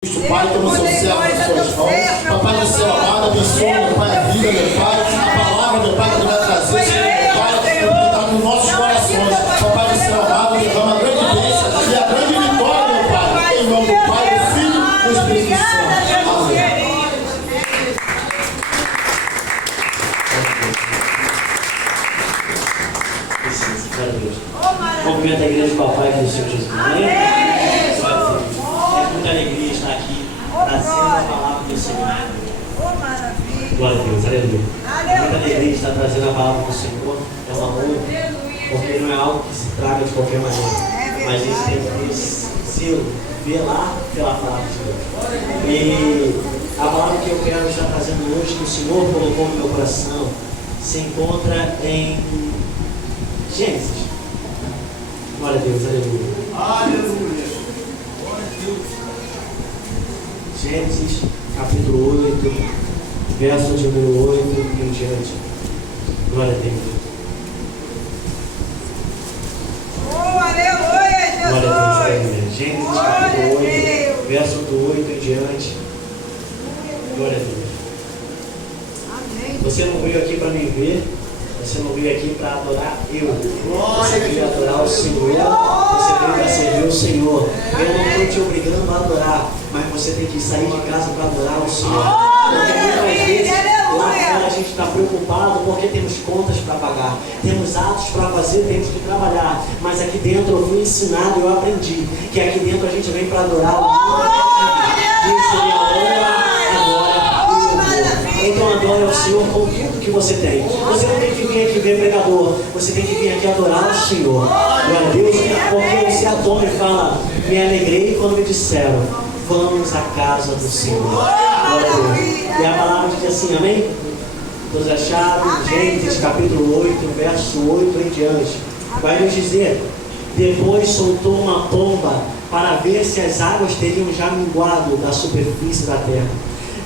Pai, toma seu servo nas suas mãos. Papai do céu amado, abençoa, meu Pai, a vida, meu Pai, a palavra, meu Pai, que tu vai trazer, Senhor, meu Pai, que está nos nossos corações. Papai do céu amado, derrama a grande bênção e a grande vitória, meu Pai, em nome do Pai, do Filho e do Espírito Santo. Amém. Cumprimento a igreja do Papai e do Senhor Jesus. Amém? É muita alegria estar aqui, trazendo a palavra do Senhor. Glória a Deus, aleluia. É muita alegria estar trazendo a palavra do Senhor. É uma honra, porque não é algo que se traga de qualquer maneira, mas isso tem que ser velar pela palavra de Deus. E a palavra que eu quero estar trazendo hoje, que o Senhor colocou no meu coração, se encontra em Gênesis. Glória a Deus, aleluia. Aleluia. Gênesis, capítulo 8, verso de número 8 e em diante. Glória a Deus. Aleluia, Jesus. Glória a Deus, aleluia. Gênesis, capítulo 8, verso do 8 em diante. Glória a Deus. Amém. Você não veio aqui para me ver. Você não veio aqui para adorar eu. Você veio adorar o Senhor. Você veio para servir o Senhor. Eu não estou te obrigando a adorar, mas você tem que sair de casa para adorar o Senhor. Porque muitas vezes lá fora a gente está preocupado porque temos contas para pagar, temos atos para fazer, temos que trabalhar. Mas aqui dentro eu fui ensinado, eu aprendi que aqui dentro a gente vem para adorar o Senhor. Isso é a honra. Então adore ao Senhor com tudo que você tem. Você não tem que vir aqui ver pregador, você tem que vir aqui adorar o Senhor. Glória a Deus, porque você adora e fala: me alegrei quando me disseram, vamos à casa do Senhor. Glória a Deus. E a palavra diz assim, amém? Todos acharam? Gênesis capítulo 8, verso 8 em diante. Vai nos dizer: depois soltou uma pomba para ver se as águas teriam já minguado da superfície da terra.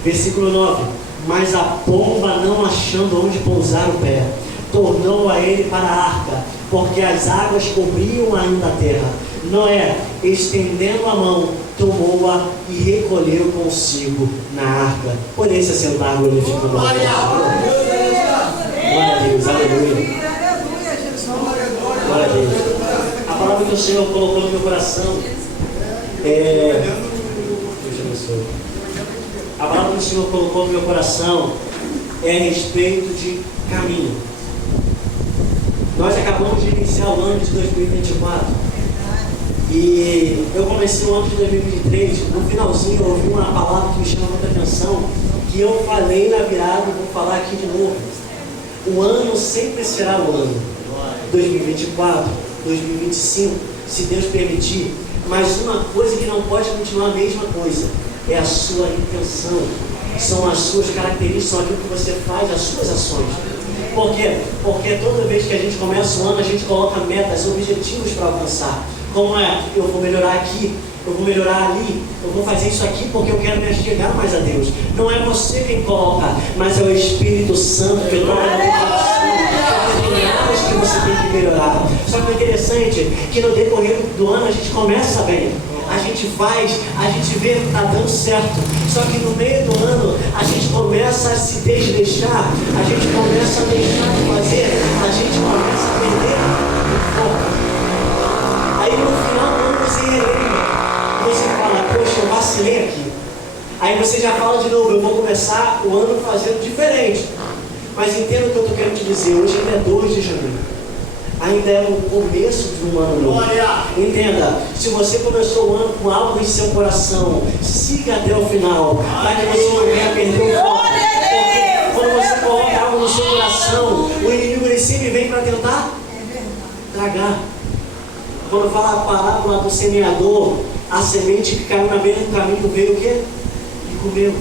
Versículo 9. Mas a pomba, não achando onde pousar o pé, tornou a ele para a arca, porque as águas cobriam ainda a terra. Noé, estendendo a mão, tomou-a e recolheu consigo na arca. Por esse assentar, glorificando a Deus. Glória a Deus, aleluia. Glória a Deus. A palavra que o Senhor colocou no meu coração é... Deus abençoe. A palavra que o Senhor colocou no meu coração é a respeito de caminho. Nós acabamos de iniciar o ano de 2024 e eu comecei o ano de 2023. No finalzinho eu ouvi uma palavra que me chamou muita atenção, que eu falei na virada e vou falar aqui de novo. O ano sempre será o ano 2024, 2025, se Deus permitir. Mas uma coisa que não pode continuar a mesma coisa é a sua intenção, são as suas características, são aquilo que você faz, as suas ações. Por quê? Porque toda vez que a gente começa o ano, a gente coloca metas, objetivos para alcançar. Como é? Eu vou melhorar aqui, eu vou melhorar ali, eu vou fazer isso aqui porque eu quero me chegar mais a Deus. Não é você quem coloca, mas é o Espírito Santo que toca no coração. Tem áreas que você tem que melhorar. Só que é interessante que no decorrer do ano a gente começa bem. A gente faz, a gente vê que está dando certo. Só que no meio do ano, a gente começa a se desleixar, a gente começa a deixar de fazer, a gente começa a perder o foco. Aí no final do ano você relembra, você fala: poxa, eu vacilei aqui. Aí você já fala de novo: eu vou começar o ano fazendo diferente. Mas entenda o que eu estou querendo te dizer. Hoje ainda é 2 de janeiro. Ainda é o começo de um ano novo. Entenda, se você começou o ano com algo em seu coração, siga até o final, para que você não venha perder o foco. Porque quando você coloca algo no seu coração, o inimigo ele sempre vem para tentar tragar. Quando fala a parábola do semeador, a semente que caiu na beira do caminho veio o quê? E comeu.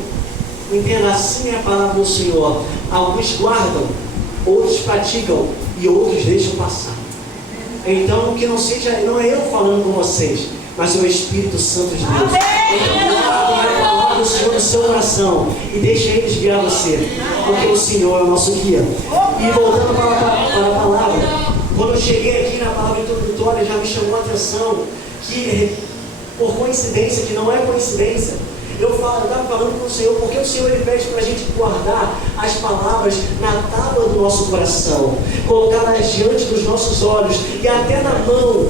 Entenda, assim é a palavra do Senhor. Alguns guardam, outros praticam e outros deixam passar. Então, que não seja, não é eu falando com vocês, mas é o Espírito Santo de Deus. Então, guarde a palavra do Senhor no seu coração e deixe eles guiar você, porque o Senhor é o nosso guia. E voltando para a palavra, quando eu cheguei aqui na palavra introdutória, já me chamou a atenção que, por coincidência, que não é coincidência, Eu estava falando com o Senhor, porque o Senhor ele pede para a gente guardar as palavras na tábua do nosso coração, colocá-las diante dos nossos olhos e até na mão.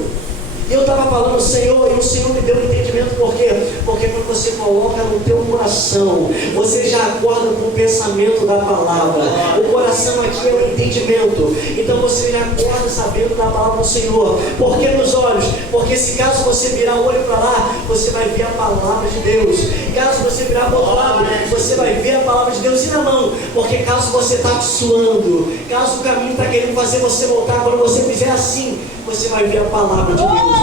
E eu estava falando, Senhor, e o Senhor me deu um entendimento, por quê? Porque quando você coloca no teu coração, você já acorda com o pensamento da palavra. O coração aqui é o entendimento. Então você já acorda sabendo da palavra do Senhor. Por que nos olhos? Porque se caso você virar o olho para lá, você vai ver a palavra de Deus. Caso você virar para o outro lado, você vai ver a palavra de Deus. E na mão? Porque caso você está suando, caso o caminho está querendo fazer você voltar, quando você fizer assim, você vai ver a palavra de Deus.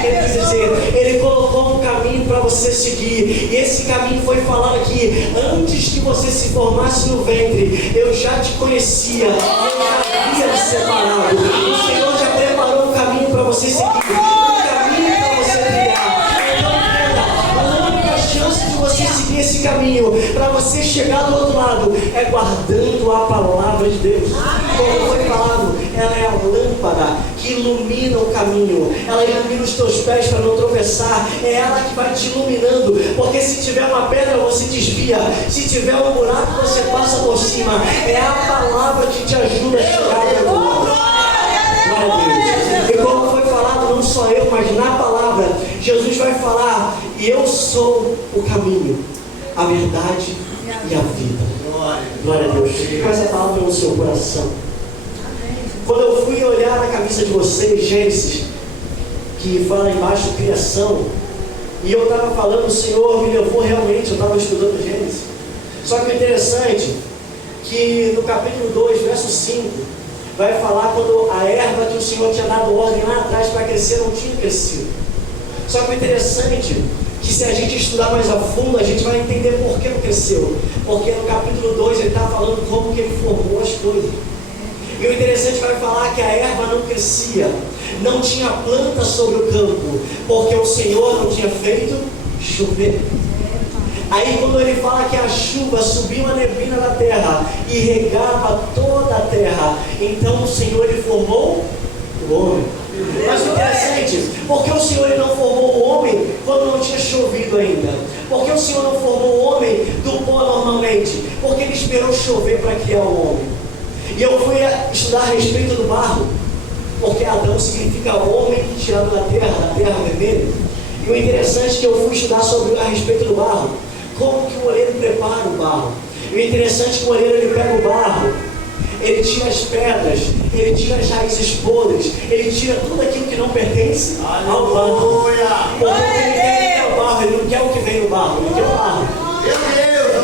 Quer dizer, Ele colocou um caminho para você seguir, e esse caminho foi falado aqui: antes que você se formasse no ventre, eu já te conhecia, eu já havia te separado. O Senhor já preparou um caminho para você seguir, um caminho para você trilhar. Então entenda, a única chance de você seguir esse caminho, para você chegar do outro lado, é guardando a palavra de Deus. Como foi falado, ela é a lâmpada que ilumina o caminho, ela ilumina os teus pés para não tropeçar, é ela que vai te iluminando, porque se tiver uma pedra você desvia, se tiver um buraco você passa por cima, é a palavra que te ajuda a chegar ao outro lado. Glória a Deus. E como foi falado, não só eu, mas na palavra, Jesus vai falar: e eu sou o caminho, a verdade e a vida. Glória a Deus. Com essa palavra no seu coração. Quando eu fui olhar a camisa de vocês, Gênesis, que fala embaixo criação, e eu estava falando, o Senhor me levou realmente, eu estava estudando Gênesis. Só que o interessante, que no capítulo 2, verso 5, vai falar quando a erva que o Senhor tinha dado ordem lá atrás para crescer, não tinha crescido. Só que o interessante, que se a gente estudar mais a fundo, a gente vai entender por que não cresceu. Porque no capítulo 2 ele está falando como que ele formou as coisas. E o interessante vai falar que a erva não crescia, não tinha planta sobre o campo, porque o Senhor não tinha feito chover. Aí quando ele fala que a chuva subia uma neblina da terra e regava toda a terra, então o Senhor ele formou o homem. Mas o interessante, porque o Senhor ele não formou o homem quando não tinha chovido ainda? Porque o Senhor não formou o homem do pó normalmente? Porque ele esperou chover para criar o homem. E eu fui estudar a respeito do barro, porque Adão significa homem tirado da terra vermelha. E o interessante é que eu fui estudar a respeito do barro, como que o oleiro prepara o barro. E o interessante é que o oleiro ele pega o barro, ele tira as pedras, ele tira as raízes podres, ele tira tudo aquilo que não pertence ao barro. Porque ele quer o barro, ele não quer o que vem no barro, ele quer o barro.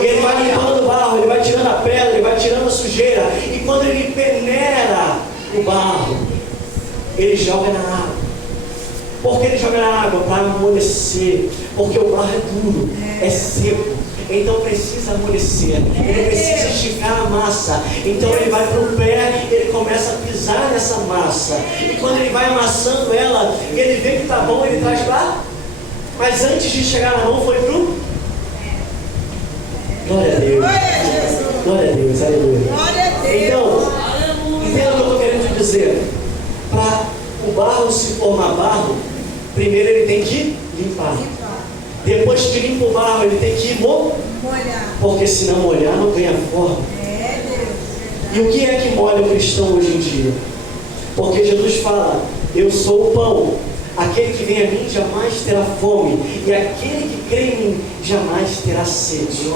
E ele vai limpando o barro, ele vai tirando a pedra, ele vai tirando a sujeira. E quando ele peneira o barro, ele joga na água. Por que ele joga na água? Para amolecer. Porque o barro é duro, é seco. Então precisa amolecer. Ele precisa esticar a massa. Então ele vai para o pé, ele começa a pisar nessa massa. E quando ele vai amassando ela, ele vê que está bom, ele traz para. Mas antes de chegar na mão, foi para o. Glória a Deus. Glória a Deus, aleluia. Então, entenda o que eu estou querendo dizer. Para o barro se formar barro, primeiro ele tem que limpar. Depois que limpa o barro, ele tem que molhar. Porque se não molhar, não ganha forma. E o que é que molha o cristão hoje em dia? Porque Jesus fala: eu sou o pão. Aquele que vem a mim jamais terá fome, e aquele que crê em mim jamais terá sede.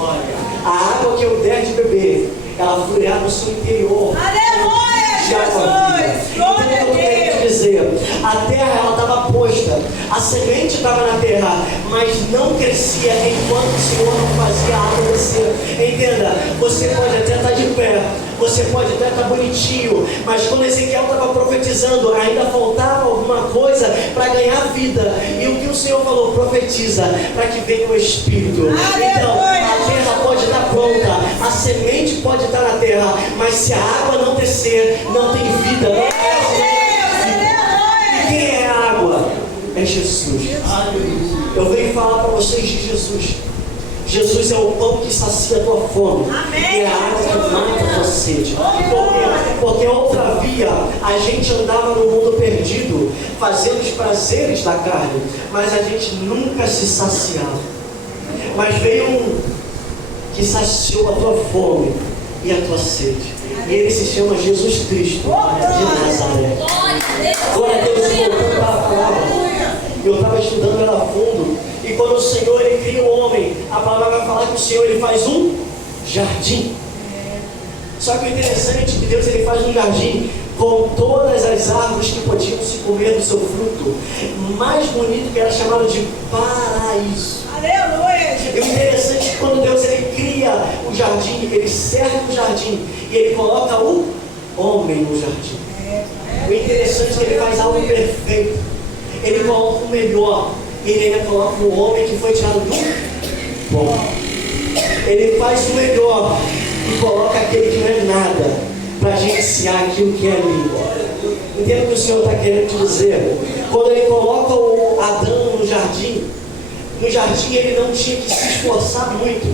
A água que eu der de beber, ela fluirá no seu interior. Aleluia, Jesus! Glória a Deus! Dizer, a terra ela estava posta, a semente estava na terra, mas não crescia enquanto o Senhor não fazia a água descer. Entenda, você pode até estar de pé, você pode até estar bonitinho, mas quando Ezequiel estava profetizando, ainda faltava alguma coisa para ganhar vida. E o que o Senhor falou? Profetiza para que venha o Espírito. Então, a terra pode estar pronta, a semente pode estar na terra, mas se a água não descer, não tem vida. Não tem. E quem é a água? É Jesus. Eu venho falar para vocês de Jesus. Jesus é o pão que sacia a tua fome. E é a água que mata a tua sede. Porque outra via, a gente andava no mundo perdido, fazendo os prazeres da carne, mas a gente nunca se saciava. mas veio um que saciou a tua fome e a tua sede. E ele se chama Jesus Cristo de Nazaré. Glória a Deus, voltando para a palavra. Eu estava estudando ela a fundo. E quando o Senhor ele cria o homem, a palavra vai falar que o Senhor ele faz um jardim. Só que o interessante é que Deus ele faz um jardim com todas as árvores que podiam se comer do seu fruto. Mais bonito que era chamado de paraíso. Aleluia! E o interessante é que quando Deus ele cria o jardim, ele cerca o jardim e ele coloca o homem no jardim. O interessante é que ele faz algo perfeito. Ele coloca o melhor e ele ainda coloca o homem que foi tirado do bom. Ele faz o melhor e coloca aquele que não é nada para gerenciar aquilo que é lindo. Entenda o que o Senhor está querendo te dizer. Quando ele coloca o Adão no jardim ele não tinha que se esforçar muito.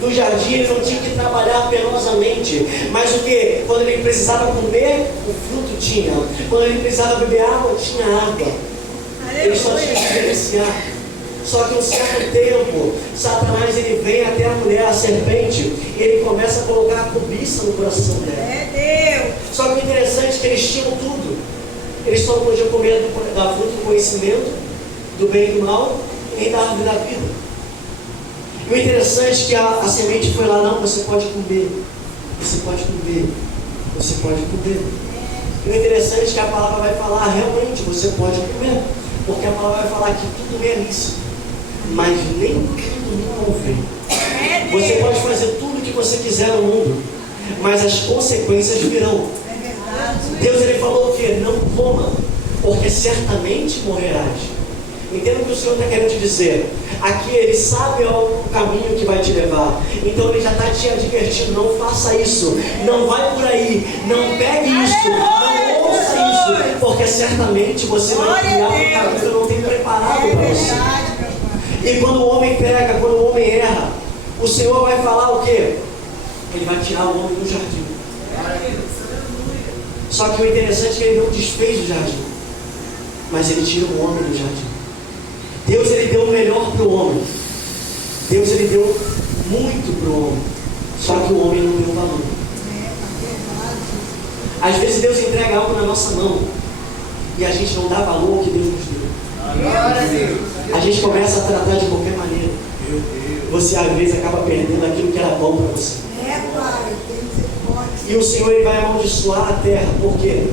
No jardim ele não tinha que trabalhar penosamente. Mas o que? Quando ele precisava comer, o fruto tinha. Quando ele precisava beber água, tinha água. Ele só tinha que gerenciar. Só que um certo tempo, Satanás ele vem até a mulher, a serpente, e ele começa a colocar a cobiça no coração dela. É Deus! Só que o interessante é que eles tinham tudo. Eles só não podiam comer da fruta do conhecimento, do bem e do mal, nem da árvore da vida. E o interessante é que a semente foi lá, não, você pode comer, você pode comer, você pode comer. E o interessante é que a palavra vai falar, realmente, você pode comer, porque a palavra vai falar que tudo é lícito, mas nem tudo me convém. Você pode fazer tudo o que você quiser no mundo, mas as consequências virão. Deus ele falou o que? Não coma, porque certamente morrerás. Entenda o que o Senhor está querendo te dizer. Aqui ele sabe o caminho que vai te levar. Então ele já está te advertindo. Não faça isso. Não vai por aí. Não pegue isso. Não ouça isso. Porque certamente você vai criar um caminho que eu não tenho preparado para você. E quando o homem pega, quando o homem erra, o Senhor vai falar o quê? Ele vai tirar o homem do jardim. Só que o interessante é que ele não desfez o jardim, mas ele tira o homem do jardim. Deus ele deu o melhor para o homem. Deus ele deu muito para o homem. Só que o homem não deu valor. Às vezes Deus entrega algo na nossa mão e a gente não dá valor ao que Deus nos deu. A gente começa a tratar de qualquer maneira. Você às vezes acaba perdendo aquilo que era bom para você. E o Senhor ele vai amaldiçoar a terra. Por quê?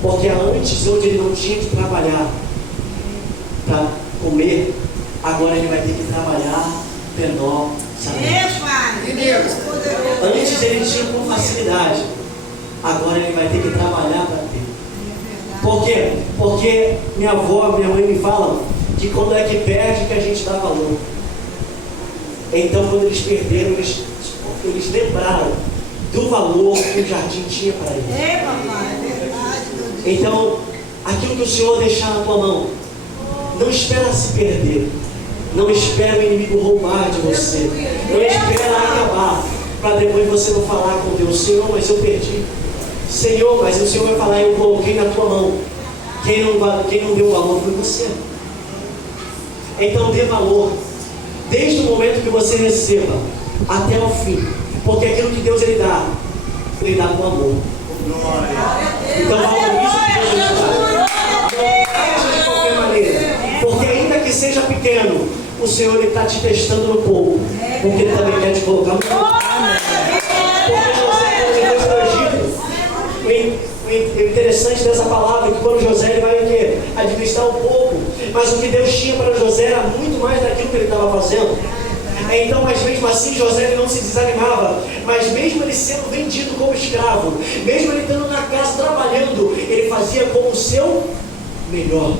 Porque antes, onde ele não tinha que trabalhar para comer, agora ele vai ter que trabalhar penosamente. Antes ele tinha com facilidade, agora ele vai ter que trabalhar para ter. Por quê? Porque minha avó, minha mãe me falam que quando é que perde que a gente dá valor. Então quando eles perderam, eles lembraram do valor que o jardim tinha para eles. É, papai, é verdade. Então, aquilo que o Senhor deixar na tua mão, não espera se perder. Não espera o inimigo roubar de você. Não espera acabar, para depois você não falar com Deus, Senhor, mas eu perdi. Senhor, mas o Senhor vai falar, eu coloquei na tua mão. Quem não deu valor foi você. Então dê valor. Desde o momento que você receba, até o fim. Porque aquilo que Deus ele dá com amor. Então valorize o que Deus dá. Não de qualquer maneira. Porque ainda que seja pequeno, o Senhor está te testando no pouco. Porque Ele também quer te colocar no pouco. Porque José foi no Egito. O interessante dessa palavra é que quando José ele vai o quê? Administrar um pouco. Mas o que Deus tinha para José era muito mais daquilo que ele estava fazendo. Então, mas mesmo assim, José ele não se desanimava. Mas mesmo ele sendo vendido como escravo, mesmo ele estando na casa trabalhando, ele fazia como o seu melhor.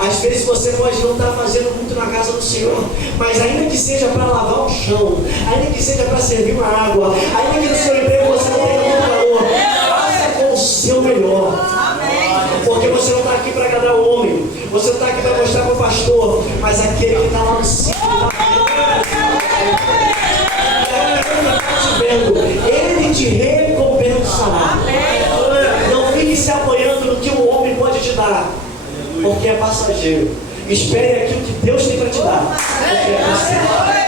Às vezes você pode não estar fazendo muito na casa do Senhor, mas ainda que seja para lavar o chão, ainda que seja para servir uma água, ainda que no seu emprego você não tenha muito valor, faça com o seu melhor. Porque você não está aqui para agradar o homem, você não está aqui para mostrar para o pastor, mas aquele que está lá no cimo, Ele te recompensará. Não fique se apoiando no que o homem pode te dar, porque é passageiro. Espere aquilo que Deus tem para te dar, porque é passageiro.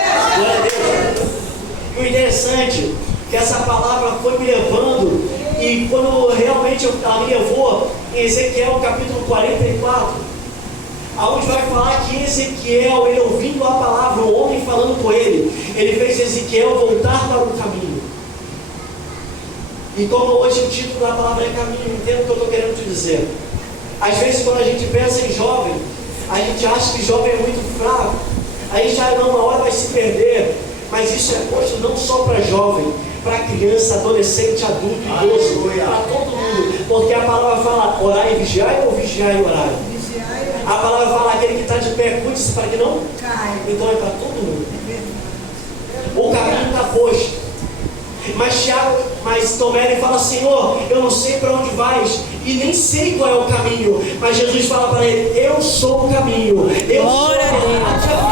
interessante é que essa palavra foi me levando, e quando realmente ela me levou em Ezequiel capítulo 44, aonde vai falar que Ezequiel, ele ouvindo a palavra, o homem falando com ele fez Ezequiel voltar para o caminho. E como hoje o título da palavra é caminho, entenda o que eu estou querendo te dizer. Às vezes quando a gente pensa em jovem, a gente acha que jovem é muito fraco, a gente acha que uma hora vai se perder, mas isso é posto não só para jovem, para criança, adolescente, adulto, idoso, para todo mundo, porque a palavra fala orar e vigiar ou vigiar e orar? A palavra fala aquele que está de pé, cuide-se para que não caia. Então é para todo mundo. O caminho está posto. Mas Tomé ele fala: Senhor, eu não sei para onde vais e nem sei qual é o caminho. Mas Jesus fala para ele: eu sou o caminho, eu sou a vida.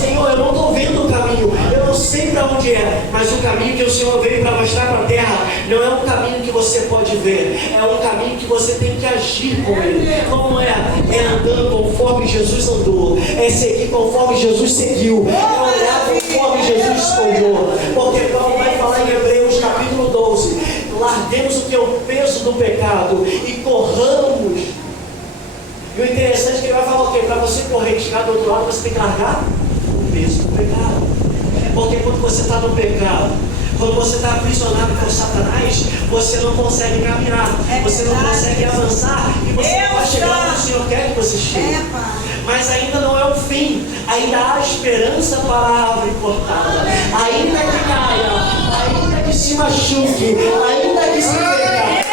Senhor, eu não estou vendo o caminho, eu não sei para onde é, mas o caminho que o Senhor veio para mostrar para a terra não é um caminho que você pode ver, é um caminho que você tem que agir com ele. Como é? É andando conforme Jesus andou, é seguir conforme Jesus seguiu, é olhar conforme Jesus olhou. Porque Paulo vai falar em Hebreus capítulo 12: larguemos o que é o peso do pecado e corramos. E o interessante é que ele vai falar o quê? Para você correr e chegar do outro lado, você tem que largar o peso do pecado. Porque quando você está no pecado, quando você está aprisionado por Satanás, você não consegue caminhar, você não consegue avançar, e você não vai chegar onde o Senhor quer que você chegue. Mas ainda não é o fim, ainda há esperança para a árvore cortada. Ainda que caia, ainda que se machuque, ainda que se perca,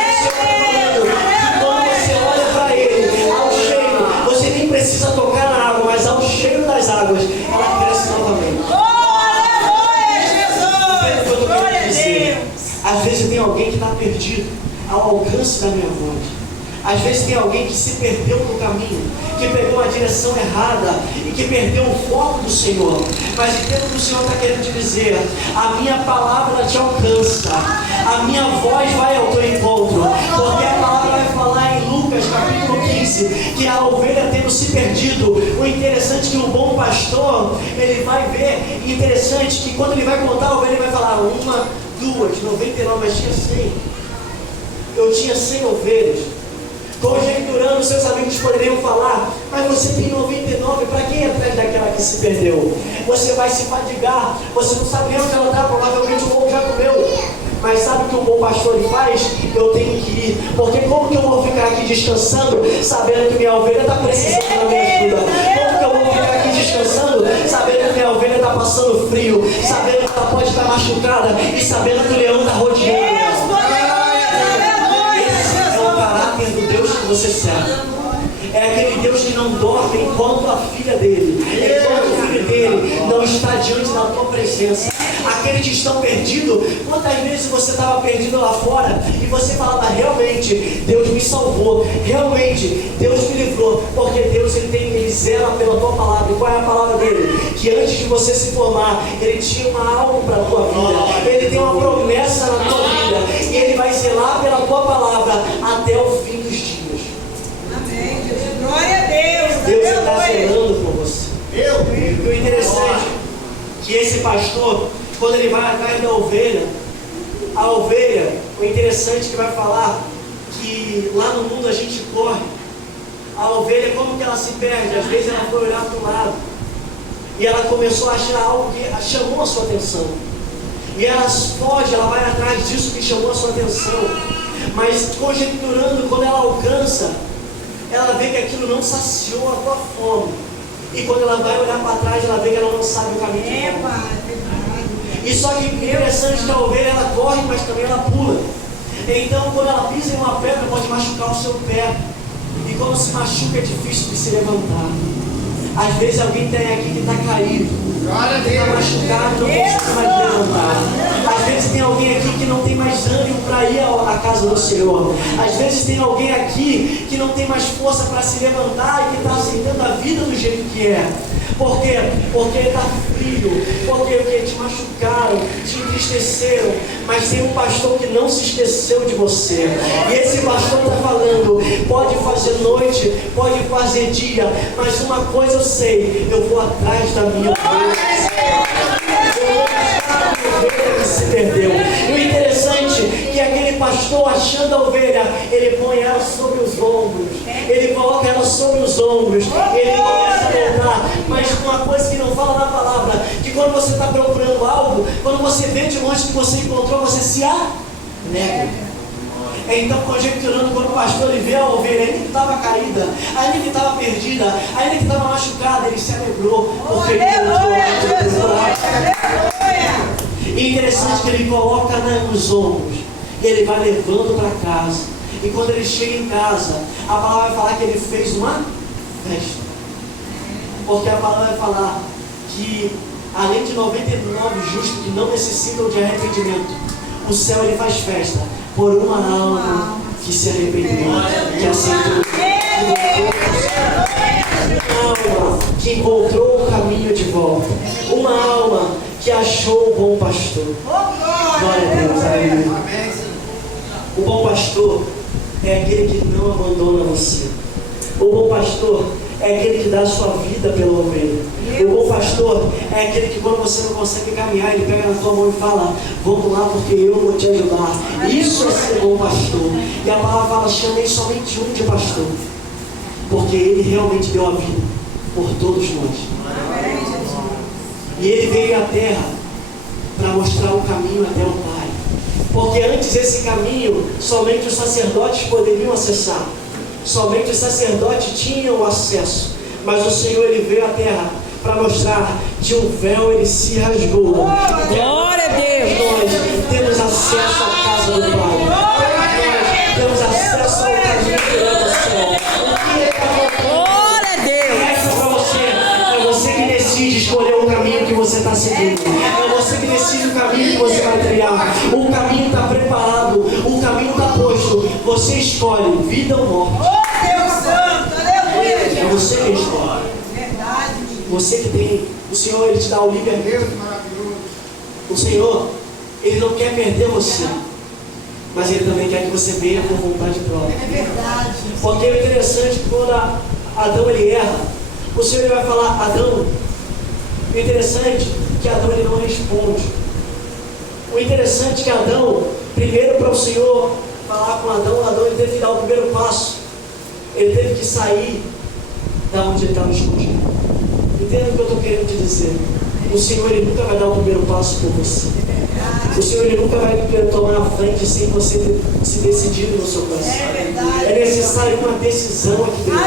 precisa tocar na água, mas ao cheiro das águas, ela cresce novamente. Glória a Deus! Às vezes tem alguém que está perdido ao alcance da minha voz. Às vezes tem alguém que se perdeu no caminho, que pegou a direção errada e que perdeu o foco do Senhor. Mas entendo que o Senhor está querendo te dizer: a minha palavra te alcança, a minha voz vai ao teu encontro, porque a palavra vai falar em Lucas capítulo 15 que a ovelha tendo se perdido, o interessante é que o bom pastor, ele vai ver, interessante que quando ele vai contar a ovelha, ele vai falar 1, 2, 99, mas tinha 100. Eu tinha 100 ovelhas. Conjecturando, seus amigos poderiam falar: mas você tem 99, para quem ir atrás daquela que se perdeu? Você vai se fadigar, você não sabe onde ela está, provavelmente o povo já comeu. Mas sabe o que o bom pastor ele faz? Eu tenho que ir, porque como que eu vou ficar aqui descansando, sabendo que minha ovelha está precisando da minha ajuda? Como que eu vou ficar aqui descansando, sabendo que minha ovelha está passando frio, sabendo que ela pode estar machucada e sabendo que o leão está rodeando ela? Do Deus que você serve. É aquele Deus que não dorme enquanto a filha dele, enquanto o filho dele não está diante da tua presença. Aqueles que estão perdidos, quantas vezes você estava perdido lá fora e você falava: realmente Deus me salvou, realmente Deus me livrou, porque Deus ele zela pela tua palavra. E qual é a palavra dele? Que antes de você se formar, ele tinha uma alma para a tua vida, ele tem uma promessa na tua vida, e ele vai zelar pela tua palavra até o fim dos dias. Amém. Glória a Deus. Deus está zelando por você. E o interessante é que esse pastor, quando ele vai atrás da ovelha, a ovelha, o interessante é que vai falar que lá no mundo a gente corre. A ovelha, como que ela se perde? Às vezes ela foi olhar para o lado e ela começou a achar algo que chamou a sua atenção, e ela foge, ela vai atrás disso que chamou a sua atenção. Mas conjecturando, quando ela alcança, ela vê que aquilo não saciou a tua fome, e quando ela vai olhar para trás, ela vê que ela não sabe o caminho que vai. E só que interessante que a ovelha, ela corre, mas também ela pula. Então quando ela pisa em uma pedra, pode machucar o seu pé, e quando se machuca é difícil de se levantar. Às vezes alguém tem aqui que está caído, está machucado, não consegue mais levantar. Às vezes tem alguém aqui que não tem mais ânimo para ir à casa do Senhor. Às vezes tem alguém aqui que não tem mais força para se levantar e que está aceitando a vida do jeito que é. Por quê? Porque está frio, porque te machucaram, te entristeceram, mas tem um pastor que não se esqueceu de você, e esse pastor está falando, pode fazer noite, pode fazer dia, mas uma coisa eu sei, eu vou atrás da minha ovelha. Que se perdeu. E o interessante é que aquele pastor, achando a ovelha, ele põe ela sobre os ombros, ele coloca ela sobre os ombros, ele começa a voltar. Mas uma coisa que não fala na palavra, que quando você está procurando algo, quando você vê de longe que você encontrou, você se nega. Então, conjecturando, quando o pastor ele vê a ovelha, ainda que estava caída, ainda que estava perdida, ainda que estava machucada, ele se alegrou, porque ele encontrou. E interessante que ele coloca nos ombros, e ele vai levando para casa. E quando ele chega em casa, a palavra vai falar que ele fez uma festa. Porque a palavra vai falar que, além de 99 justos que não necessitam de arrependimento, o céu ele faz festa por uma alma que se arrependeu, que aceitou, uma alma que encontrou o caminho de volta, uma alma que achou o bom pastor. Glória a Deus, aleluia. O bom pastor é aquele que não abandona você. O bom pastor é aquele que dá a sua vida pela ovelha. O bom pastor é aquele que, quando você não consegue caminhar, ele pega na tua mão e fala: vamos lá, porque eu vou te ajudar. Isso é ser bom pastor. E a palavra fala: chamei somente um de pastor, porque ele realmente deu a vida por todos nós. E ele veio à terra para mostrar o caminho até o Pai. Porque antes esse caminho, somente os sacerdotes poderiam acessar. Somente os sacerdotes tinham acesso. Mas o Senhor ele veio à terra para mostrar que o véu ele se rasgou. Glória a Deus. Nós temos acesso à casa do Pai. Nós temos acesso ao caminho do céu. Glória a Deus. Essa é para você. É você que decide escolher o caminho que você está seguindo. É você que decide o caminho que você vai trilhar. O caminho está preparado. O caminho está posto. Você escolhe vida ou morte. É você que escolhe. Você que tem. O Senhor ele te dá o livre-arbítrio. O Senhor ele não quer perder você, mas ele também quer que você venha por vontade própria. É verdade. Porque é interessante que quando Adão ele erra, o Senhor ele vai falar: Adão. O interessante é que Adão ele não responde. O interessante é que Adão, primeiro para o Senhor falar com Adão ele teve que dar o primeiro passo. Ele teve que sair da onde ele estava escondido. Entenda o que eu estou querendo te dizer. O Senhor ele nunca vai dar o primeiro passo por você. O Senhor ele nunca vai tomar a frente sem você se decidir no seu coração. É necessário uma decisão aqui dentro.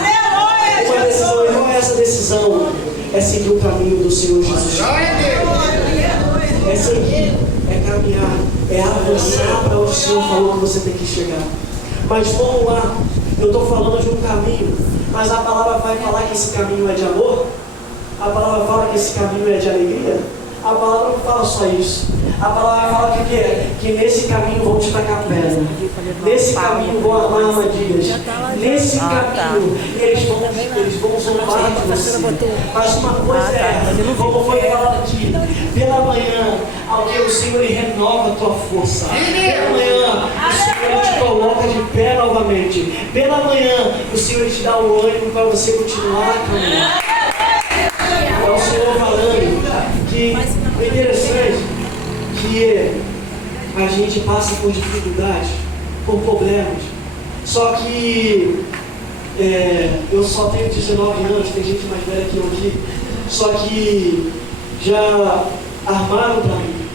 Uma decisão, e qual é essa decisão? É seguir o caminho do Senhor Jesus. É seguir, é caminhar, é avançar para onde o Senhor falou que você tem que chegar. Mas vamos lá, eu estou falando de um caminho, mas a palavra vai falar que esse caminho é de amor? A palavra fala que esse caminho é de alegria? A palavra não fala só isso. A palavra fala que nesse caminho vão destacar pedra. Nesse caminho vão armar armadilhas. Nesse caminho eles vão zombar de você. Mas uma coisa é, como foi falado aqui, pela manhã, o Senhor ele renova a tua força. Pela manhã, o Senhor te coloca de pé novamente. Pela manhã, o Senhor te dá o ânimo para você continuar a caminhar. É o Senhor falando que é interessante que a gente passa por dificuldades, por problemas. Só que eu só tenho 19 anos, tem gente mais velha que eu aqui. Só que já armaram para mim,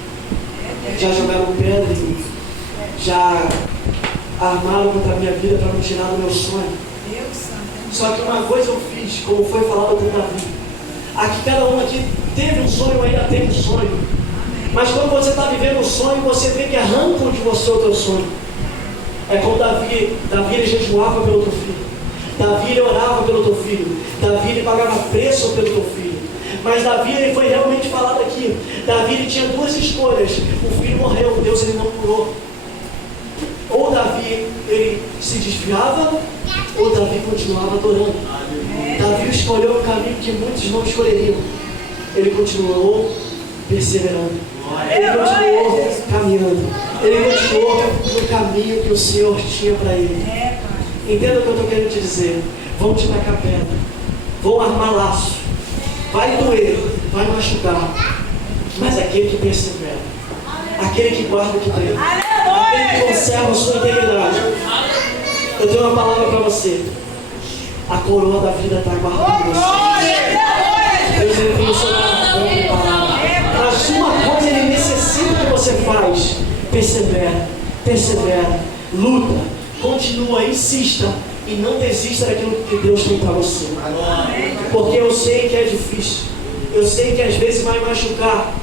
já jogaram pedra em mim, já armaram contra a minha vida para me tirar do meu sonho. Só que uma coisa eu fiz, como foi falado com Davi. Aqui cada um aqui teve um sonho, ainda tem um sonho. Mas quando você está vivendo um sonho, você vê que arrancam de você o teu sonho. É como Davi ele jejuava pelo teu filho. Davi ele orava pelo teu filho. Davi ele pagava preço pelo teu filho. Mas Davi ele foi realmente falado aqui. Davi ele tinha duas escolhas. O filho morreu, Deus ele não curou. Ou Davi ele se desviava ou Davi continuava adorando? Davi escolheu um caminho que muitos não escolheriam. Ele continuou perseverando. Ele continuou caminhando. Ele continuou no caminho que o Senhor tinha para ele. Entenda o que eu estou querendo te dizer. Vão te tacar pedra, vão armar laço, vai doer, vai machucar, mas aquele que persevera, aquele que guarda o que tem, aquele que conserva a sua integridade, eu tenho uma palavra para você. A coroa da vida está aguardando você. Deus, ele tem o seu coração preparado. Mas uma coisa ele necessita que você faz: persevera, persevera, luta, continua, insista e não desista daquilo que Deus tem para você. Porque eu sei que é difícil, eu sei que às vezes vai machucar,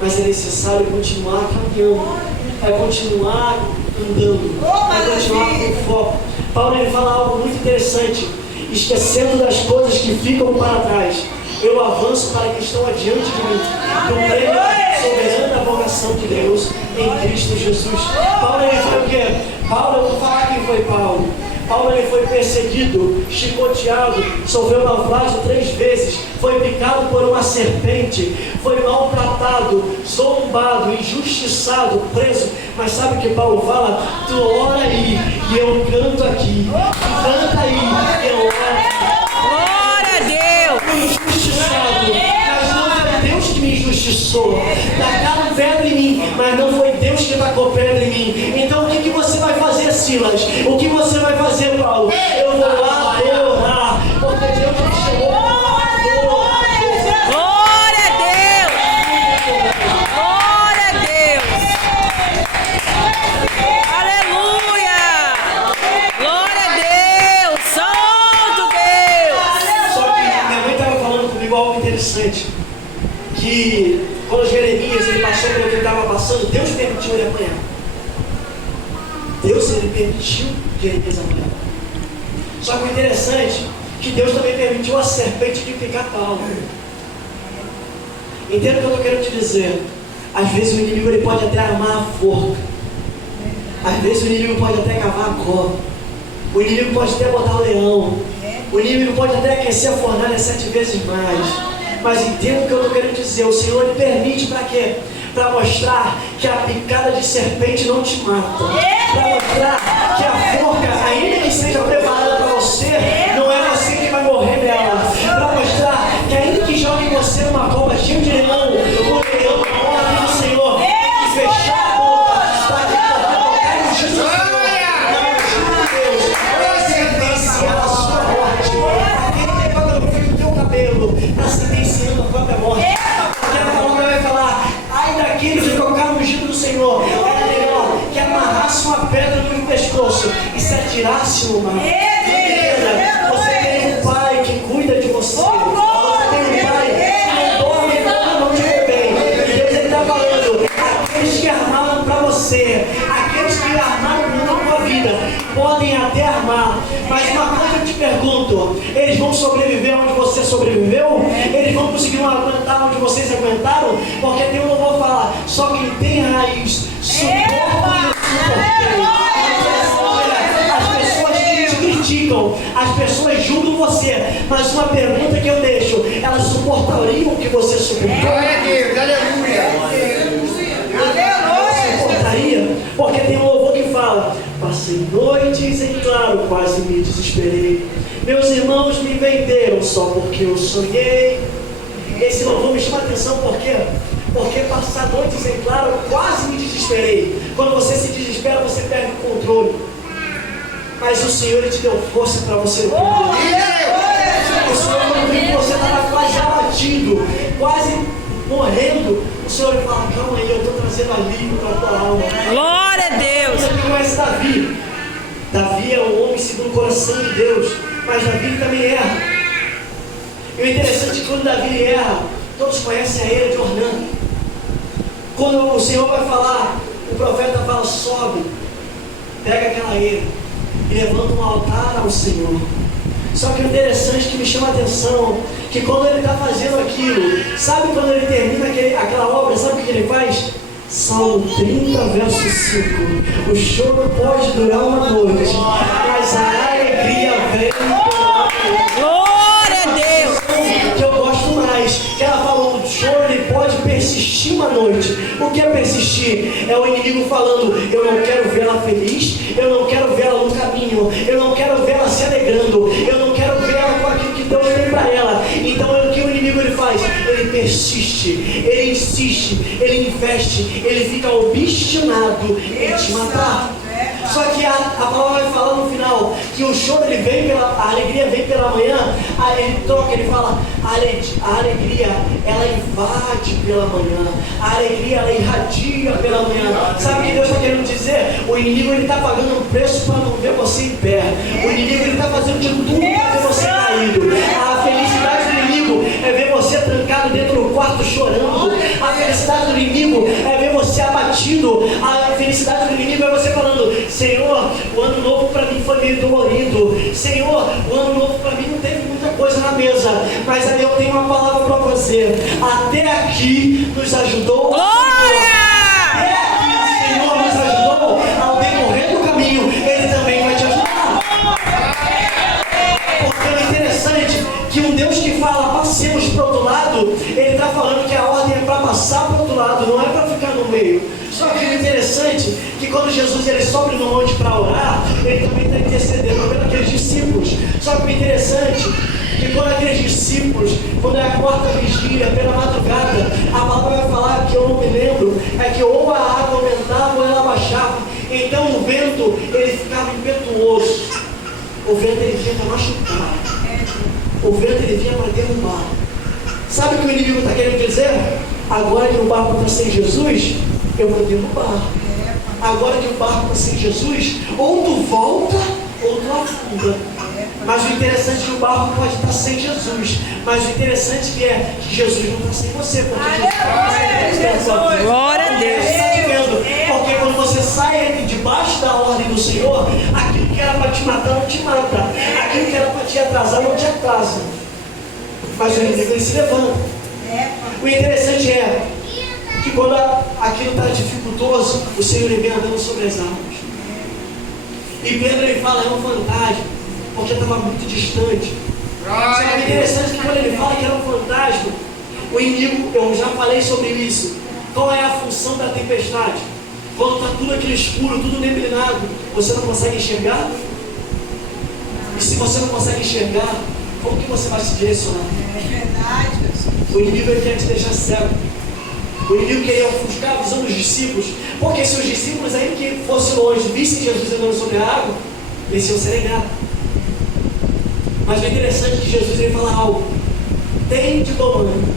mas é necessário continuar caminhando, é continuar andando, é continuar com foco. Paulo ele fala algo muito interessante: esquecendo das coisas que ficam para trás, eu avanço para que estão adiante de mim, do prêmio soberano da vocação de Deus em Cristo Jesus. Paulo ele foi o quê? Paulo, eu vou falar quem foi Paulo. Paulo ele foi perseguido, chicoteado, sofreu naufrágio 3 vezes, foi picado por uma serpente, foi maltratado, zombado, injustiçado, preso. Mas sabe o que Paulo fala? Tu ora aí e eu canto aqui. Canta aí e eu oro aqui. Glória a Deus! Fui injustiçado, mas não foi Deus que me injustiçou. Tacaram pedra em mim, mas não foi Deus que tacou pedra em mim. Então o que você vai fazer, Silas? O que você vai fazer, Paulo? Eu vou lá adorar, porque Deus me chamou para adorar. Glória a Deus! Glória a Deus! Aleluia! Glória a Deus! Santo Deus! Só que minha mãe estava falando comigo algo interessante, que quando Jeremias ele passou pelo que ele estava passando, Deus permitiu ele apanhar. Deus ele permitiu Jeremias apanhar. Só que o interessante é que Deus também permitiu a serpente de picar Paulo. Entenda o que eu estou querendo te dizer. Às vezes o inimigo ele pode até armar a forca. Às vezes o inimigo pode até cavar a cova. O inimigo pode até botar o leão. O inimigo pode até aquecer a fornalha 7 vezes mais. Mas entenda o que eu estou querendo dizer. O Senhor ele permite para quê? Para mostrar que a picada de serpente não te mata. Para mostrar que a forca, ainda que seja preparada para você, não é você que vai morrer nela. Para mostrar que ainda que jogue você numa cova cheia de leão, o leão na ordem do Senhor tem que fechar a boca para que tocar no juízo do Senhor, para sentenciar a sua morte. Aquele que toca no fio do teu cabelo está sentenciando a própria morte. Porque a palavra vai falar: ai daquele que tocar no ungido do Senhor, era melhor que amarrasse uma pedra no pescoço e se atirasse no mar. Você tem um pai que cuida de você. Você tem um pai que não dorme quando não te vê bem. Deus ele está falando: aqueles que armaram para você, aqueles que armaram na tua vida, podem até armar. Mas uma coisa eu te pergunto: eles vão sobreviver onde você sobreviveu? Eles vão conseguir aguentar onde vocês aguentaram? Porque tem um louvor falar: só quem tem raiz suporta e suporta. As pessoas que te criticam, as pessoas julgam você, mas uma pergunta que eu deixo: elas suportariam o que você suportou? Glória a Deus, aleluia. Suportaria? Porque tem um louvor que fala: passei noites em claro, quase me desesperei. Meus irmãos me venderam só porque eu sonhei. Esse louvor me chama a atenção por quê? Porque passar noites em claro, quase me desesperei. Quando você se desespera, você perde o controle. Mas o Senhor ele te deu força para você não perder. O Senhor, quando viu que você estava quase abatido, quase morrendo, o Senhor ele fala: calma aí, eu estou trazendo alívio para a tua alma. Glória a Deus! Você conhece Davi? Davi é um homem segundo o coração de Deus, mas Davi também erra. E o interessante é que quando Davi erra, todos conhecem a era de Ornã. Quando o Senhor vai falar, o profeta fala: sobe, pega aquela era e levanta um altar ao Senhor. Só que o interessante que me chama a atenção, que quando ele está fazendo aquilo, sabe quando ele termina aquela obra, sabe o que ele faz? Salmo 30, verso 5. O choro pode durar uma noite, mas a alegria vem pela manhã. Glória a Deus. Que eu gosto mais, que ela falou, o choro ele pode persistir uma noite. O que é persistir? É o inimigo falando, eu não quero vê-la feliz, eu não quero vê-la no caminho, eu não quero vê-la se alegrando, eu não quero vê-la com aquilo que Deus tem para ela. Então o que o inimigo ele faz? Ele persiste, ele insiste, ele investe, ele fica obstinado em te matar. Só que a palavra vai falar no final que o choro ele vem a alegria vem pela manhã. Aí ele troca, ele fala, a alegria ela invade pela manhã, a alegria ela irradia pela manhã. Sabe o que Deus está querendo dizer? O inimigo ele está pagando um preço para não ver você em pé. O inimigo ele está fazendo de tudo para ver você caído. A felicidade do inimigo é ver você trancado dentro do quarto chorando. A felicidade do inimigo é ver você abatido. A felicidade do inimigo é você falando, Senhor, o ano novo para mim foi meio dolorido. Senhor, o ano novo para mim não teve muita coisa na mesa, mas aí eu tenho uma palavra para você. Até aqui nos ajudou. Glória! Até aqui o Senhor nos ajudou. Ao decorrer do caminho, Ele também vai te ajudar. Porque é interessante que um Deus que fala passemos para o outro lado, Ele está falando que a ordem é para passar para o outro lado, não é para ficar no meio. Só que o interessante é que quando Jesus ele sobe no monte para orar, ele também está intercedendo pelos aqueles discípulos. Só que o interessante é que quando aqueles discípulos, quando é a quarta vigília, pela madrugada, a palavra vai falar que eu não me lembro, é que ou a água aumentava ou ela baixava. Então o vento ele ficava impetuoso. O vento ele vinha para machucar. O vento ele vinha para derrubar. Sabe o que o inimigo está querendo dizer? Agora que o barco está sem Jesus, eu vou derrubar. Agora que o barco está sem Jesus, ou tu volta ou tu afunda. Mas o interessante é que o barco pode estar sem Jesus, mas o interessante é que Jesus não está sem você, porque Jesus está. Glória a Deus. Porque quando você sai debaixo da ordem do Senhor, aquilo que era para te matar não te mata, aquilo que era para te atrasar não te atrasa, mas o inimigo ele se levanta. O interessante é que quando aquilo está dificultoso, o Senhor ele vem andando sobre as águas. E Pedro ele fala, é um fantasma, porque estava muito distante. Só que é interessante que quando ele fala que era um fantasma, o inimigo, eu já falei sobre isso. Qual é a função da tempestade? Quando está tudo aquele escuro, tudo neblinado, você não consegue enxergar? E se você não consegue enxergar, como que você vai se direcionar? É verdade, Jesus. O inimigo ele quer te deixar cego. O inimigo queria ofuscar a visão dos discípulos, porque se os discípulos, ainda que fossem longe, vissem Jesus andando sobre a água, eles iam ser negados. Mas o interessante é que Jesus ele fala algo: tem de bom ânimo,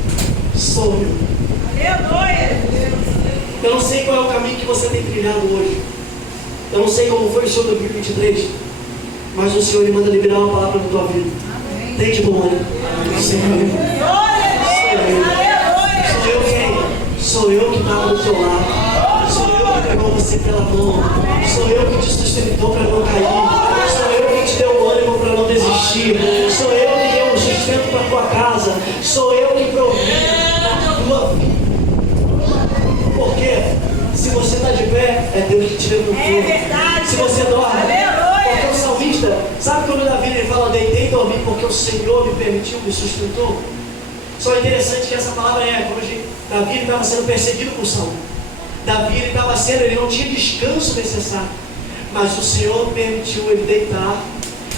sou eu. Aleluia. Eu não sei qual é o caminho que você tem trilhado hoje. Eu não sei como foi o seu 2023, mas o Senhor ele manda liberar uma palavra na tua vida. Tem de bom ânimo, sou eu. Sou eu que estava do teu lado. Sou eu que pegou você pela mão. Sou eu que te sustentou para não cair. Sou eu que te deu o ânimo para não desistir. Sou eu que deu o sustento para a tua casa. Sou eu que provi a tua vida. Porque se você está de pé, é Deus que te levantou. É verdade. Se você dorme, porque o salmista, sabe quando Davi ele fala, deitei e dormi porque o Senhor me permitiu, me sustentou? Só é interessante que essa palavra é, hoje Davi estava sendo perseguido por Saul. Davi ele não tinha descanso necessário, mas o Senhor permitiu ele deitar,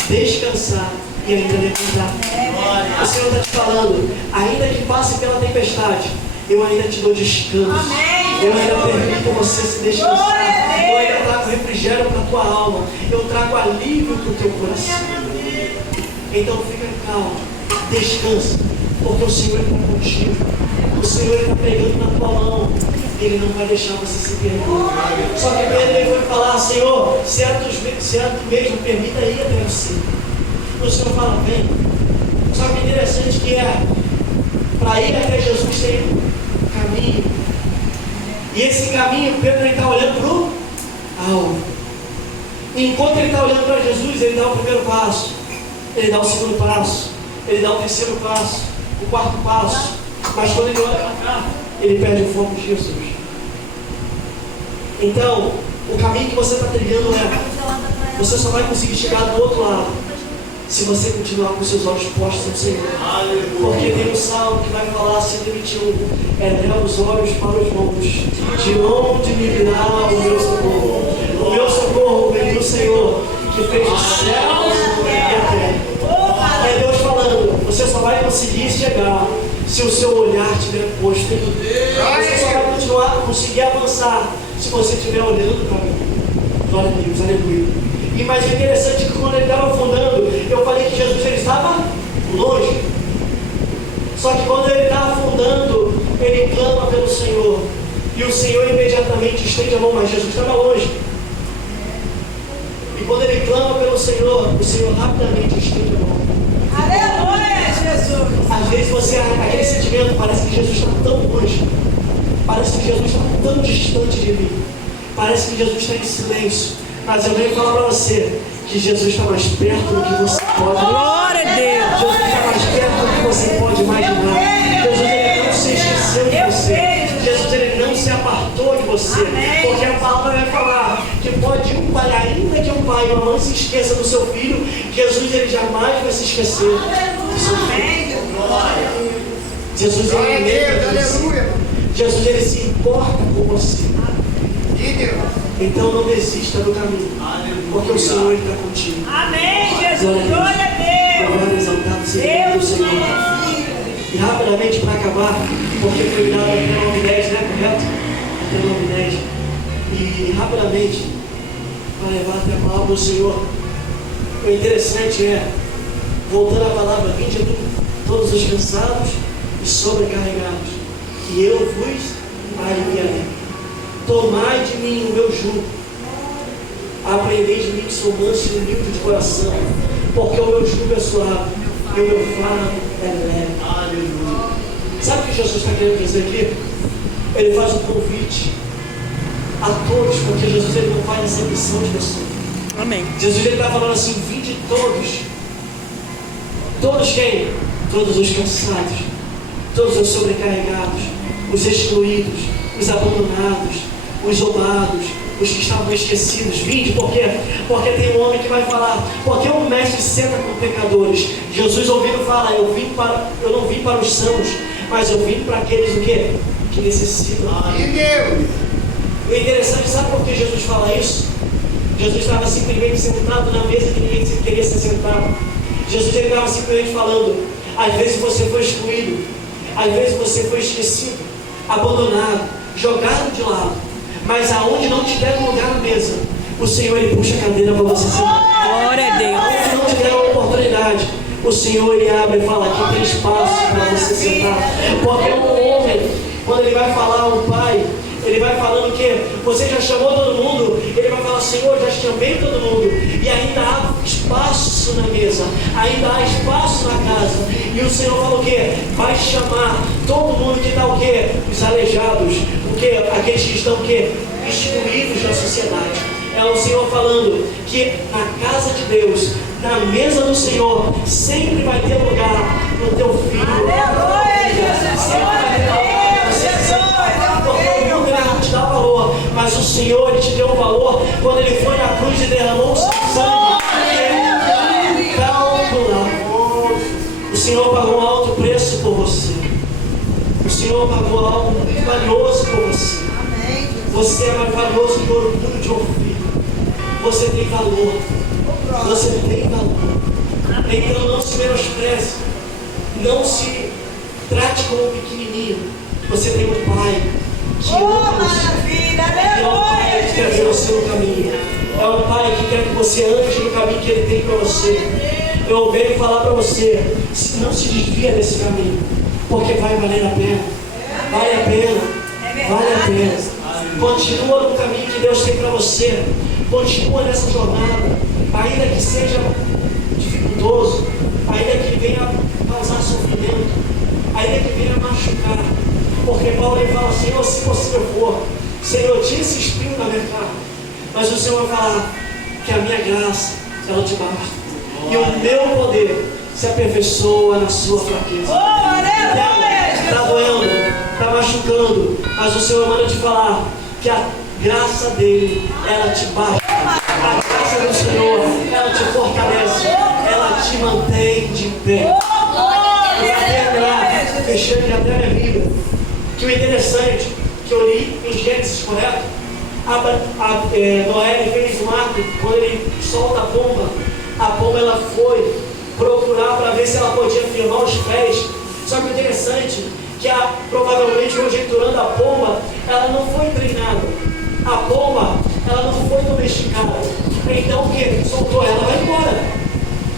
descansar e ainda levantar. O Senhor está te falando, ainda que passe pela tempestade, eu ainda te dou descanso. Eu ainda permito você se descansar. Eu ainda trago refrigério para a tua alma. Eu trago alívio para o teu coração. Então fica calmo, descansa, porque o Senhor está contigo. O Senhor está pregando na tua mão. Ele não vai deixar você se perder. Só que Pedro ele foi falar, Senhor, se é tu mesmo, permita ir até você. O Senhor fala, vem. Só que interessante que é, para ir até Jesus tem um caminho. E esse caminho, Pedro está olhando para o alvo. Enquanto ele está olhando para Jesus, ele dá o primeiro passo, ele dá o segundo passo, ele dá o terceiro passo, o quarto passo. Mas quando ele olha para cá, ele perde o foco de Jesus. Então, o caminho que você está trilhando você só vai conseguir chegar do outro lado se você continuar com seus olhos postos no Senhor. Porque tem um salmo que vai falar, 121, eleva os olhos para os montes, de onde me virá o meu socorro? O meu socorro vem do Senhor, que fez os céus e a terra. É Deus falando, você só vai conseguir chegar se o seu olhar estiver posto em mim. Você só vai conseguir avançar se você estiver olhando para mim. Glória a Deus, aleluia. E mais interessante que quando ele estava afundando, eu falei que Jesus ele estava longe. Só que quando ele está afundando, ele clama pelo Senhor. E o Senhor imediatamente estende a mão, mas Jesus estava longe. E quando ele clama pelo Senhor, o Senhor rapidamente estende a mão. Aleluia, Jesus. Às vezes você, aquele sentimento, parece que Jesus está tão longe. Parece que Jesus está tão distante de mim. Parece que Jesus está em silêncio. Mas eu venho falar para você que Jesus está mais perto do que você pode. Glória a Deus. Jesus está mais perto do que você pode imaginar. Jesus ele não se esqueceu de você. Jesus ele não se apartou de você. Porque a palavra vai falar que pode um pai, ainda que um pai e uma mãe se esqueça do seu filho, Jesus ele jamais vai se esquecer do seu filho. Jesus ele lembra de você. Jesus ele se importa com você. Então não desista do caminho, porque o Senhor está contigo. Amém, Jesus. Glória a Deus. Louvado, exaltado seja o Senhor. E rapidamente para acabar, porque foi dado até 9:10, né? Correto? Até 9:10. E rapidamente, para levar até a palavra do Senhor. O interessante é, voltando à palavra, vinde a mim, todos os cansados e sobrecarregados, e eu vos aliviarei. Tomai de mim o meu jugo, aprendei de mim que sou manso e humilde de coração, porque o meu jugo é suave e o meu fardo é leve. Aleluia. Sabe o que Jesus está querendo dizer aqui? Ele faz um convite a todos, porque Jesus ele não faz acepção de pessoas. Amém. Jesus ele está falando assim, vinde todos. Todos quem? Todos os cansados, todos os sobrecarregados, os excluídos, os abandonados, os zombados, os que estavam esquecidos. Vinde, por quê? Porque tem um homem que vai falar, porque o mestre senta com pecadores. Jesus ouvindo fala, eu não vim para os sãos, mas eu vim para aqueles o quê? Que necessitam. O interessante, sabe por que Jesus fala isso? Jesus estava simplesmente sentado na mesa que ninguém queria se sentar. Jesus ele estava simplesmente falando, às vezes você foi excluído, às vezes você foi esquecido, abandonado, jogado de lado. Mas aonde não tiver lugar na mesa, o Senhor ele puxa a cadeira para você sentar. Glória a Deus. Aonde não tiver a oportunidade, o Senhor ele abre e fala, aqui tem espaço para você sentar. Porque um homem, quando ele vai falar ao Pai, ele vai falando que você já chamou todo mundo, ele vai falar, Senhor, já chamei todo mundo, e ainda há espaço na mesa, ainda há espaço na casa, e o Senhor fala o quê? Vai chamar todo mundo que está o quê? Os aleijados, o quê? Aqueles que estão o quê? Excluídos da sociedade. É o Senhor falando que na casa de Deus, na mesa do Senhor, sempre vai ter lugar no teu filho. Aleluia, Jesus. Sempre vai ter lugar para você sentar, porque o mundo ele não te dá valor, mas o Senhor ele te deu valor quando ele foi na cruz e derramou o seu sangue. Ele calculou. O Senhor pagou um alto preço por você. O Senhor pagou algo muito valioso por você. Você é mais valioso que o orgulho de Ofir. Você tem valor. Você tem valor. Então não se menospreze. Não se trate como pequenininho. Você tem um Pai que ama você. É um Pai que quer ver você no caminho. É um Pai que quer que você ande no caminho que Ele tem para você. Eu venho falar para você, não se desvia desse caminho, porque vai valer a pena. Vale a pena. Vale a pena. Continua no caminho que Deus tem para você. Continua nessa jornada, ainda que seja dificultoso, ainda que venha causar sofrimento, ainda que venha machucar. Porque Paulo ele fala, Senhor, se possível for, Senhor, tira esse espinho da minha carne. Mas o Senhor vai falar que a minha graça, ela te basta. E o meu poder se aperfeiçoa na sua fraqueza. Está doendo, está machucando, mas o Senhor manda te falar que graça dele, ela te basta. A graça do Senhor, ela te fortalece, ela te mantém de pé. E até terminar, fechando até a minha vida, que o interessante, que eu li em Gênesis, correto? Noé fez um ato, quando ele solta a pomba ela foi procurar para ver se ela podia firmar os pés. Só que o interessante, que provavelmente conjecturando a pomba, ela não foi treinada. A pomba, ela não foi domesticada. Então o que? Soltou ela, vai embora.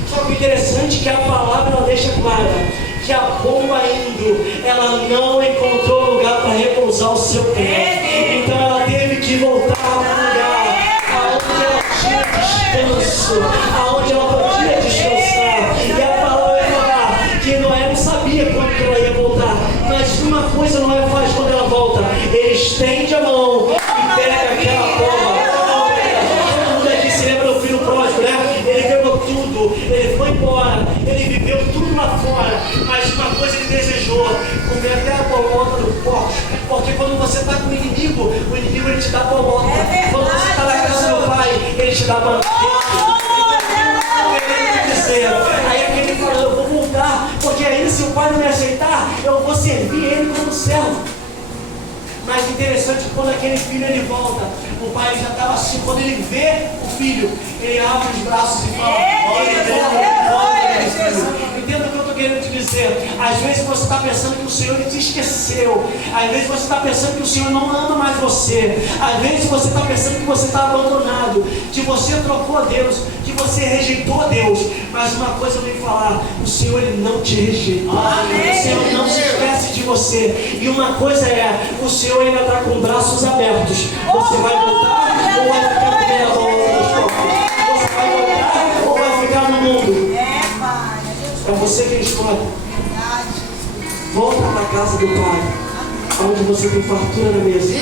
Só que o interessante é que a palavra ela deixa clara que a pomba indo, ela não encontrou lugar para repousar o seu pé. Então ela teve que voltar para o lugar aonde ela tinha descanso, aonde ela podia descansar. E a palavra vai falar que Noé não sabia quando que ela ia voltar, mas uma coisa Noé faz quando ela volta: ele estende a mão e pega aquela pomba. Todo mundo aqui se lembra do filho pródigo, né? Ele pegou tudo, ele foi embora, ele viveu tudo lá fora, mas uma coisa ele desejou: comer até a bolota do porco. Porque quando você está com o inimigo ele te dá bolota. Quando você está na casa do pai, ele te dá banquete. Aí aquele falou: eu vou voltar, porque aí se o pai não me aceitar, eu vou servir ele como servo. Mas interessante que quando aquele filho ele volta, o pai já estava assim. Quando ele vê o filho, ele abre os braços e fala: entenda o que eu estou querendo te dizer. Às vezes você está pensando que o Senhor te esqueceu. Às vezes você está pensando que o Senhor não ama mais você. Às vezes você está pensando que você está abandonado, que você trocou a Deus, que você rejeitou a Deus. Mas uma coisa eu venho falar: o Senhor ele não te rejeita. O Senhor não se esquece de você. E uma coisa é: o Senhor ainda está com braços abertos. Você vai voltar ou vai ficar comendo a bola dos porcos? Você vai voltar ou vai ficar no mundo? É você quem escolhe. Volta para a casa do Pai, onde você tem fartura na mesa.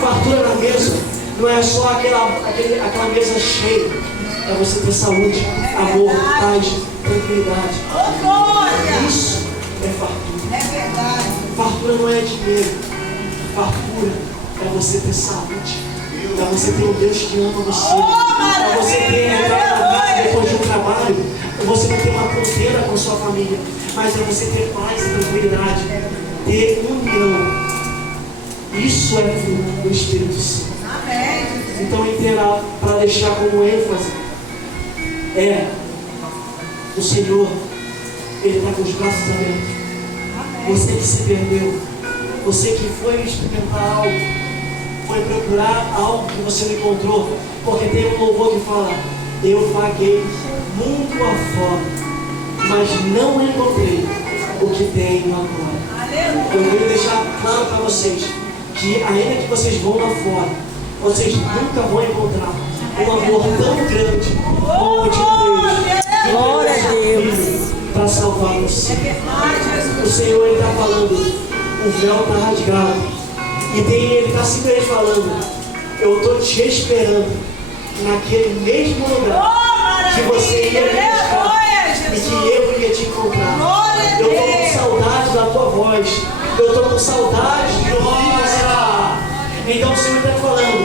Fartura na mesa não é só aquela mesa cheia. É você ter saúde, amor, paz, tranquilidade. Isso é fartura. Fartura não é dinheiro. Fartura é você ter saúde. É você ter um Deus que ama você. É você ter entrado na casa depois de um trabalho. Você não ter uma fronteira com sua família, mas é você ter paz e tranquilidade, ter união. Isso é fruto do Espírito Santo. Então, inteira, para deixar como ênfase, o Senhor, Ele está com os braços abertos. Você que se perdeu, você que foi experimentar algo, foi procurar algo que você não encontrou, porque tem um louvor que fala: eu vaguei mundo afora, mas não encontrei o que tenho agora. Eu quero deixar claro para vocês que ainda que vocês vão lá fora, vocês nunca vão encontrar um amor tão grande como o de Deus, que Glória a Deus, para salvar você. O Senhor está falando: o véu está rasgado, e Ele está simplesmente falando: eu estou te esperando naquele mesmo lugar que você ia me buscar e que eu ia te encontrar. Eu estou com saudade da tua voz. Eu estou com saudade de ouvir você falar. Então o Senhor está falando: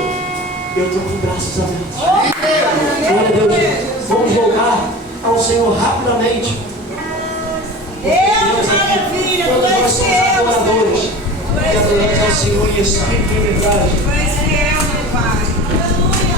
eu estou com braços abertos. Glória a Deus. Vamos voltar ao Senhor rapidamente. Todos nós somos adoradores. E adoramos ao Senhor em espírito e verdade.